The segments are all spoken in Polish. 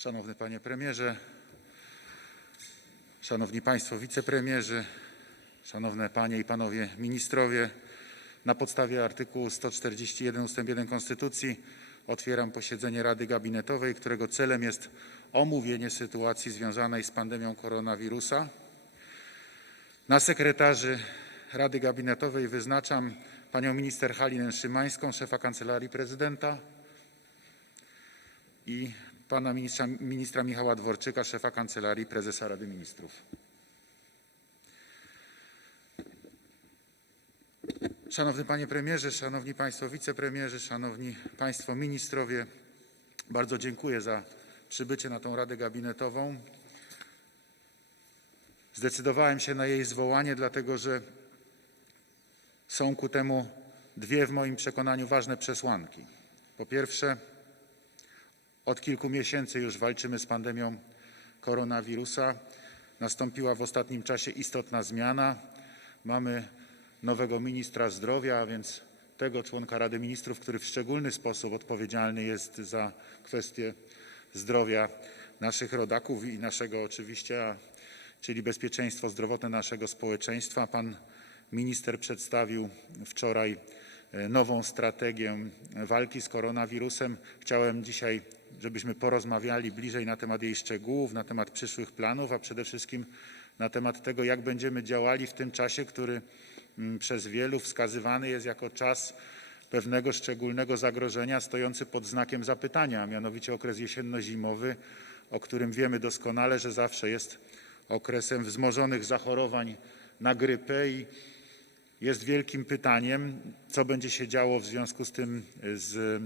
Szanowny Panie Premierze, Szanowni Państwo Wicepremierzy, Szanowne Panie i Panowie Ministrowie, na podstawie artykułu 141 ust. 1 Konstytucji otwieram posiedzenie Rady Gabinetowej, którego celem jest omówienie sytuacji związanej z pandemią koronawirusa. Na sekretarzy Rady Gabinetowej wyznaczam panią minister Halinę Szymańską, szefa Kancelarii Prezydenta i pana ministra, ministra Michała Dworczyka, szefa Kancelarii Prezesa Rady Ministrów. Szanowny Panie Premierze, Szanowni Państwo Wicepremierzy, Szanowni Państwo Ministrowie, bardzo dziękuję za przybycie na tą Radę Gabinetową. Zdecydowałem się na jej zwołanie, dlatego że są ku temu dwie w moim przekonaniu ważne przesłanki. Po pierwsze, od kilku miesięcy już walczymy z pandemią koronawirusa. Nastąpiła w ostatnim czasie istotna zmiana. Mamy nowego ministra zdrowia, a więc tego członka Rady Ministrów, który w szczególny sposób odpowiedzialny jest za kwestie zdrowia naszych rodaków i naszego oczywiście, czyli bezpieczeństwo zdrowotne naszego społeczeństwa. Pan minister przedstawił wczoraj e, nową strategię walki z koronawirusem. Chciałem dzisiaj, żebyśmy porozmawiali bliżej na temat jej szczegółów, na temat przyszłych planów, a przede wszystkim na temat tego, jak będziemy działali w tym czasie, który mm, przez wielu wskazywany jest jako czas pewnego szczególnego zagrożenia stojący pod znakiem zapytania, a mianowicie okres jesienno-zimowy, o którym wiemy doskonale, że zawsze jest okresem wzmożonych zachorowań na grypę i jest wielkim pytaniem, co będzie się działo w związku z tym, z,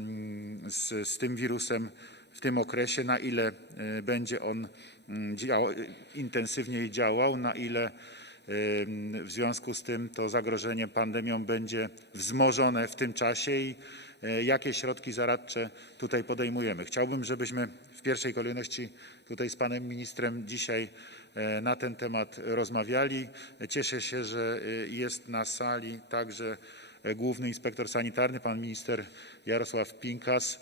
z, z tym wirusem w tym okresie, na ile y, będzie on mm, intensywniej działał, na ile y, w związku z tym to zagrożenie pandemią będzie wzmożone w tym czasie i y, jakie środki zaradcze tutaj podejmujemy. Chciałbym, żebyśmy w pierwszej kolejności tutaj z panem ministrem dzisiaj e, na ten temat rozmawiali. Cieszę się, że e, jest na sali także e, główny inspektor sanitarny, pan minister Jarosław Pinkas.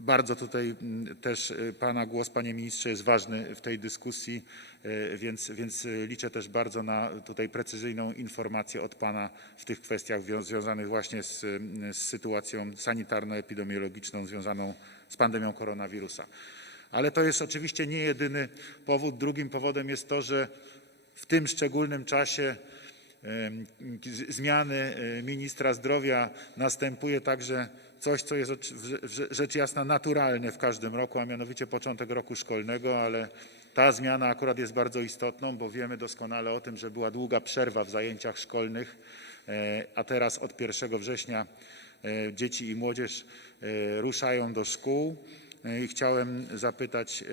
Bardzo tutaj mm, też y, pana głos, panie ministrze, jest ważny w tej dyskusji, y, więc, więc y, liczę też bardzo na tutaj precyzyjną informację od pana w tych kwestiach wią- związanych właśnie z, z sytuacją sanitarno-epidemiologiczną związaną z pandemią koronawirusa. Ale to jest oczywiście nie jedyny powód. Drugim powodem jest to, że w tym szczególnym czasie zmiany ministra zdrowia następuje także coś, co jest rzecz jasna naturalne w każdym roku, a mianowicie początek roku szkolnego, ale ta zmiana akurat jest bardzo istotną, bo wiemy doskonale o tym, że była długa przerwa w zajęciach szkolnych, e, a teraz od 1 września e, dzieci i młodzież e, ruszają do szkół. E, chciałem zapytać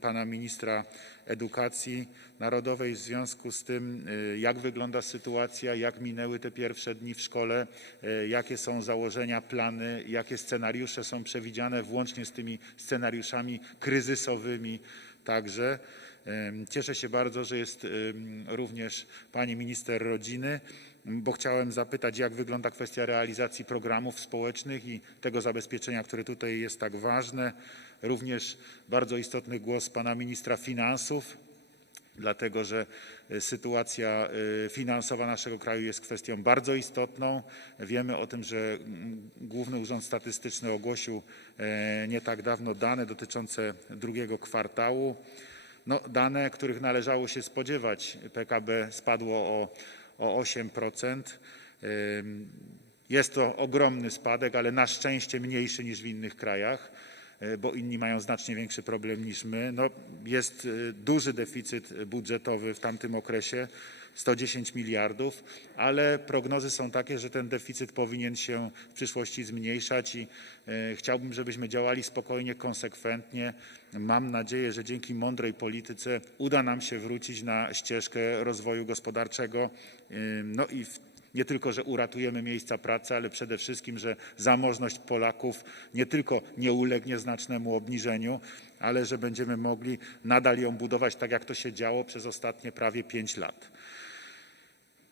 pana ministra edukacji narodowej w związku z tym, e, jak wygląda sytuacja, jak minęły te pierwsze dni w szkole, e, jakie są założenia, plany, jakie scenariusze są przewidziane, włącznie z tymi scenariuszami kryzysowymi także. Cieszę się bardzo, że jest również pani minister rodziny, bo chciałem zapytać, jak wygląda kwestia realizacji programów społecznych i tego zabezpieczenia, które tutaj jest tak ważne. Również bardzo istotny głos pana ministra finansów, dlatego że e, sytuacja e, finansowa naszego kraju jest kwestią bardzo istotną. Wiemy o tym, że mm, Główny Urząd Statystyczny ogłosił e, nie tak dawno dane dotyczące drugiego kwartału. No, dane, których należało się spodziewać. PKB spadło o, o 8%. Ym, Jest to ogromny spadek, ale na szczęście mniejszy niż w innych krajach, e, bo inni mają znacznie większy problem niż my. No, jest e, duży deficyt budżetowy w tamtym okresie. 110 miliardów, ale prognozy są takie, że ten deficyt powinien się w przyszłości zmniejszać i e, chciałbym, żebyśmy działali spokojnie, konsekwentnie. Mam nadzieję, że dzięki mądrej polityce uda nam się wrócić na ścieżkę rozwoju gospodarczego. Ym, No i w, nie tylko, że uratujemy miejsca pracy, ale przede wszystkim, że zamożność Polaków nie tylko nie ulegnie znacznemu obniżeniu, ale że będziemy mogli nadal ją budować tak, jak to się działo przez ostatnie prawie pięć lat.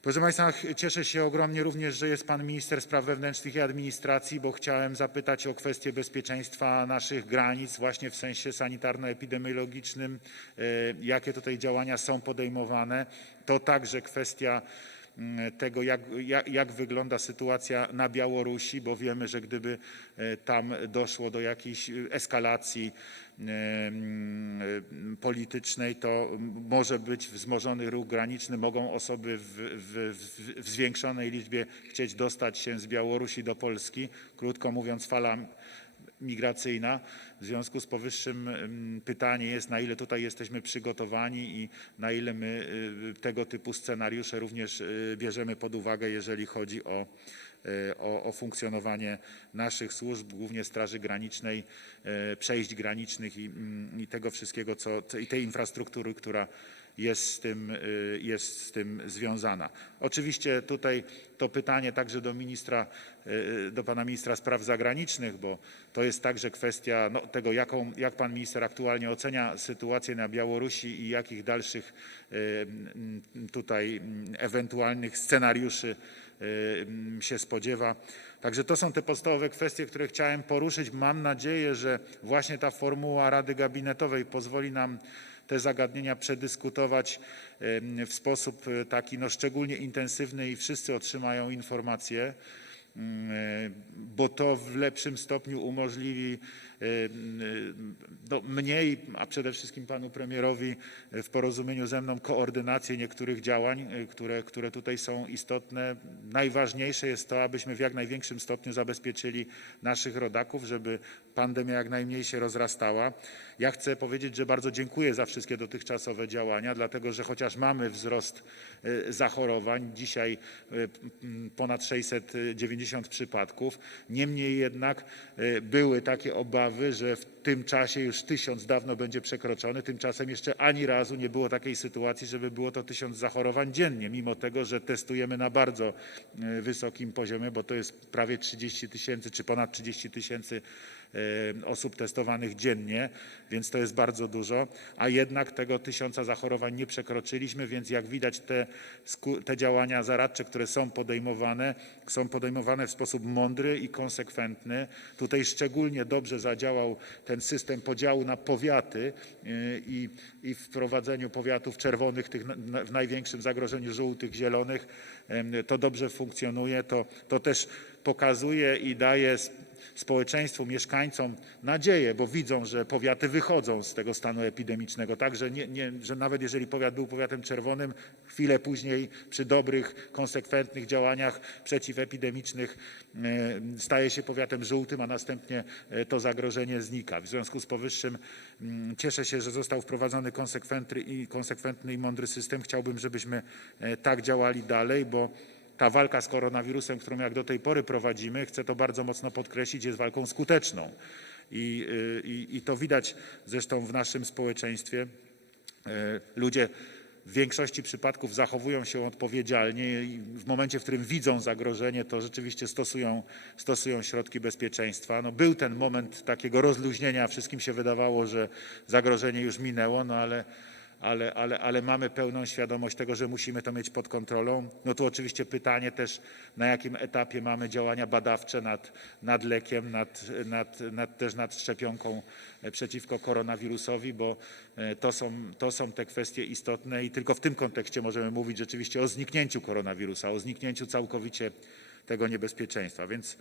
Proszę Państwa, cieszę się ogromnie również, że jest Pan Minister Spraw Wewnętrznych i Administracji, bo chciałem zapytać o kwestię bezpieczeństwa naszych granic, właśnie w sensie sanitarno-epidemiologicznym, e, jakie tutaj działania są podejmowane. To także kwestia tego, jak, jak, jak wygląda sytuacja na Białorusi, bo wiemy, że gdyby e, tam doszło do jakiejś eskalacji e, mm, politycznej, to może być wzmożony ruch graniczny, mogą osoby w, w, w zwiększonej liczbie chcieć dostać się z Białorusi do Polski. Krótko mówiąc, fala migracyjna. W związku z powyższym mm, pytanie jest, na ile tutaj jesteśmy przygotowani i na ile my y, tego typu scenariusze również y, bierzemy pod uwagę, jeżeli chodzi o, y, o, o funkcjonowanie naszych służb, głównie Straży Granicznej, przejść granicznych i, mm, i tego wszystkiego, co, i tej infrastruktury, która jest z, tym, y, jest z tym związana. Oczywiście tutaj to pytanie także do ministra, y, do pana ministra spraw zagranicznych, bo to jest także kwestia no, tego, jaką, jak pan minister aktualnie ocenia sytuację na Białorusi i jakich dalszych y, mm, tutaj mm, ewentualnych scenariuszy y, mm, się spodziewa. Także to są te podstawowe kwestie, które chciałem poruszyć. Mam nadzieję, że właśnie ta formuła Rady Gabinetowej pozwoli nam te zagadnienia przedyskutować w sposób e, taki no, szczególnie intensywny i wszyscy otrzymają informacje, mm, e, bo to w lepszym stopniu umożliwi em, no, mniej, a przede wszystkim panu premierowi e, w porozumieniu ze mną koordynację niektórych działań, e, które, które tutaj są istotne. Najważniejsze jest to, abyśmy w jak największym stopniu zabezpieczyli naszych rodaków, żeby pandemia jak najmniej się rozrastała. Ja chcę powiedzieć, że bardzo dziękuję za wszystkie dotychczasowe działania, dlatego że chociaż mamy wzrost e, zachorowań, dzisiaj e, ponad 690 przypadków, niemniej jednak e, były takie obawy, że w tym czasie już tysiąc dawno będzie przekroczony. Tymczasem jeszcze ani razu nie było takiej sytuacji, żeby było to tysiąc zachorowań dziennie, mimo tego, że testujemy na bardzo e, wysokim poziomie, bo to jest prawie 30 tysięcy czy ponad 30 tysięcy osób testowanych dziennie, więc to jest bardzo dużo, a jednak tego tysiąca zachorowań nie przekroczyliśmy, więc jak widać te, te działania zaradcze, które są podejmowane, są podejmowane w sposób mądry i konsekwentny. Tutaj szczególnie dobrze zadziałał ten system podziału na powiaty y, i, i wprowadzeniu powiatów czerwonych, tych w największym zagrożeniu żółtych, zielonych. To dobrze funkcjonuje, to, to też pokazuje i daje społeczeństwu, mieszkańcom nadzieję, bo widzą, że powiaty wychodzą z tego stanu epidemicznego, tak, że, nie, nie, że nawet jeżeli powiat był powiatem czerwonym, chwilę później przy dobrych, konsekwentnych działaniach przeciwepidemicznych e, staje się powiatem żółtym, a następnie e, to zagrożenie znika. W związku z powyższym mm, cieszę się, że został wprowadzony konsekwentny i, konsekwentny i mądry system. Chciałbym, żebyśmy e, tak działali dalej, bo ta walka z koronawirusem, którą jak do tej pory prowadzimy, chcę to bardzo mocno podkreślić, jest walką skuteczną. I, y, i, i to widać zresztą w naszym społeczeństwie. E, Ludzie w większości przypadków zachowują się odpowiedzialnie i w momencie, w którym widzą zagrożenie, to rzeczywiście stosują, stosują środki bezpieczeństwa. No, był ten moment takiego rozluźnienia, wszystkim się wydawało, że zagrożenie już minęło, no ale ale, ale, ale mamy pełną świadomość tego, że musimy to mieć pod kontrolą. No tu oczywiście pytanie też, na jakim etapie mamy działania badawcze nad, nad lekiem, nad, nad, nad, też nad szczepionką e, przeciwko koronawirusowi, bo e, to są, to są te kwestie istotne i tylko w tym kontekście możemy mówić rzeczywiście o zniknięciu koronawirusa, o zniknięciu całkowicie tego niebezpieczeństwa. Więc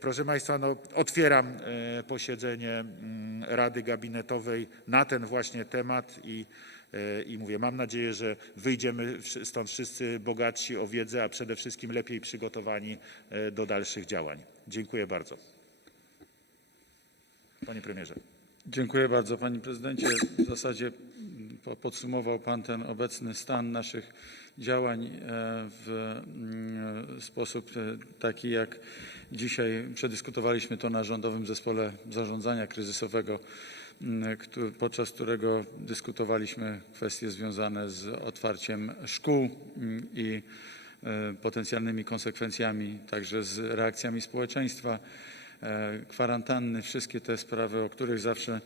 Proszę Państwa, no, otwieram e, posiedzenie mm, Rady Gabinetowej na ten właśnie temat i, e, i mówię, mam nadzieję, że wyjdziemy stąd wszyscy bogatsi o wiedzę, a przede wszystkim lepiej przygotowani e, do dalszych działań. Dziękuję bardzo. Panie Premierze. Dziękuję bardzo Panie Prezydencie. W zasadzie mm, po- podsumował Pan ten obecny stan naszych działań e, w mm, sposób e, taki, jak dzisiaj przedyskutowaliśmy to na Rządowym Zespole Zarządzania Kryzysowego, mm, podczas którego dyskutowaliśmy kwestie związane z otwarciem szkół mm, i e, potencjalnymi konsekwencjami, także z reakcjami społeczeństwa e, kwarantanny, wszystkie te sprawy, o których zawsze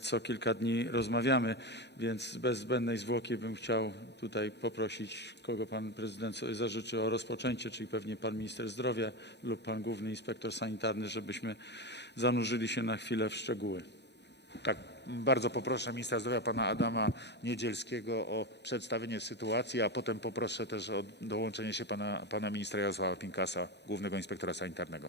co kilka dni rozmawiamy, więc bez zbędnej zwłoki bym chciał tutaj poprosić, kogo pan prezydent sobie zażyczy o rozpoczęcie, czyli pewnie pan minister zdrowia lub pan główny inspektor sanitarny, żebyśmy zanurzyli się na chwilę w szczegóły. Tak, bardzo poproszę ministra zdrowia pana Adama Niedzielskiego o przedstawienie sytuacji, a potem poproszę też o dołączenie się pana, pana ministra Jarosława Pinkasa, głównego inspektora sanitarnego.